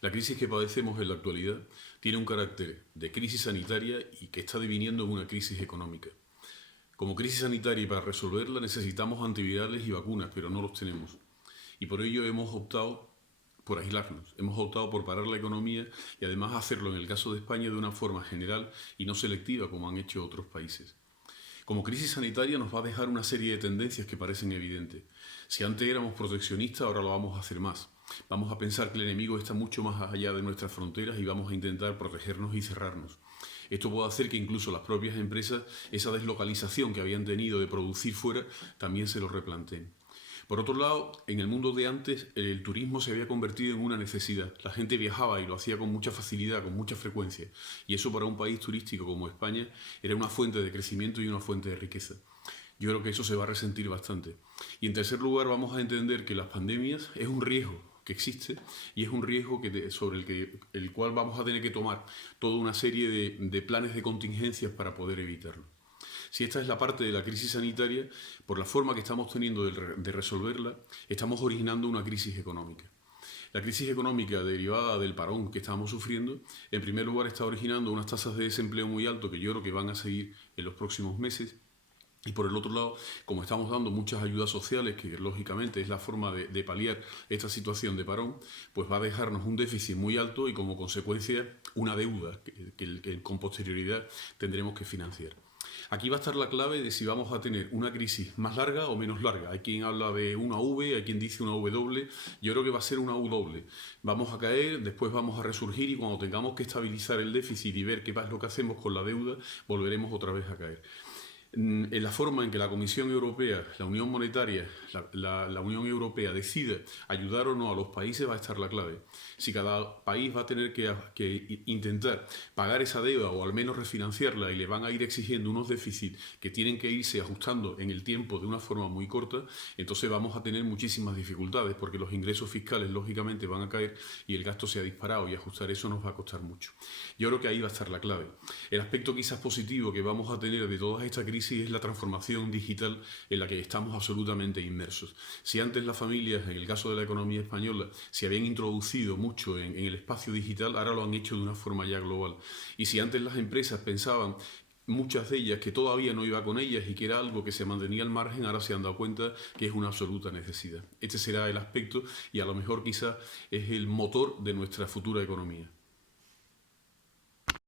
La crisis que padecemos en la actualidad tiene un carácter de crisis sanitaria y que está deviniendo en una crisis económica. Como crisis sanitaria y para resolverla necesitamos antivirales y vacunas, pero no los tenemos. Y por ello hemos optado por aislarnos, hemos optado por parar la economía y además hacerlo en el caso de España de una forma general y no selectiva como han hecho otros países. Como crisis sanitaria nos va a dejar una serie de tendencias que parecen evidentes. Si antes éramos proteccionistas, ahora lo vamos a hacer más. Vamos a pensar que el enemigo está mucho más allá de nuestras fronteras y vamos a intentar protegernos y cerrarnos. Esto puede hacer que incluso las propias empresas, esa deslocalización que habían tenido de producir fuera, también se lo replanteen. Por otro lado, en el mundo de antes, el turismo se había convertido en una necesidad. La gente viajaba y lo hacía con mucha facilidad, con mucha frecuencia. Y eso para un país turístico como España era una fuente de crecimiento y una fuente de riqueza. Yo creo que eso se va a resentir bastante. Y en tercer lugar, vamos a entender que las pandemias es un riesgo que existe y es un riesgo sobre el cual vamos a tener que tomar toda una serie de planes de contingencias para poder evitarlo. Si esta es la parte de la crisis sanitaria, por la forma que estamos teniendo de resolverla, estamos originando una crisis económica. La crisis económica derivada del parón que estamos sufriendo, en primer lugar está originando unas tasas de desempleo muy altas que yo creo que van a seguir en los próximos meses. Y por el otro lado, como estamos dando muchas ayudas sociales, que lógicamente es la forma de paliar esta situación de parón, pues va a dejarnos un déficit muy alto y como consecuencia una deuda que con posterioridad tendremos que financiar. Aquí va a estar la clave de si vamos a tener una crisis más larga o menos larga. Hay quien habla de una V, hay quien dice una W. Yo creo que va a ser una W. Vamos a caer, después vamos a resurgir y cuando tengamos que estabilizar el déficit y ver qué es lo que hacemos con la deuda, volveremos otra vez a caer. En la forma en que la Comisión Europea, la Unión Monetaria, la Unión Europea decida ayudar o no a los países va a estar la clave. Si cada país va a tener que intentar pagar esa deuda o al menos refinanciarla y le van a ir exigiendo unos déficits que tienen que irse ajustando en el tiempo de una forma muy corta, entonces vamos a tener muchísimas dificultades porque los ingresos fiscales lógicamente van a caer y el gasto se ha disparado y ajustar eso nos va a costar mucho. Yo creo que ahí va a estar la clave. El aspecto quizás positivo que vamos a tener de toda esta crisis es la transformación digital en la que estamos absolutamente inmersos. Si antes las familias, en el caso de la economía española, se habían introducido mucho en el espacio digital, ahora lo han hecho de una forma ya global. Y si antes las empresas pensaban, muchas de ellas, que todavía no iba con ellas y que era algo que se mantenía al margen, ahora se han dado cuenta que es una absoluta necesidad. Este será el aspecto y a lo mejor quizás es el motor de nuestra futura economía.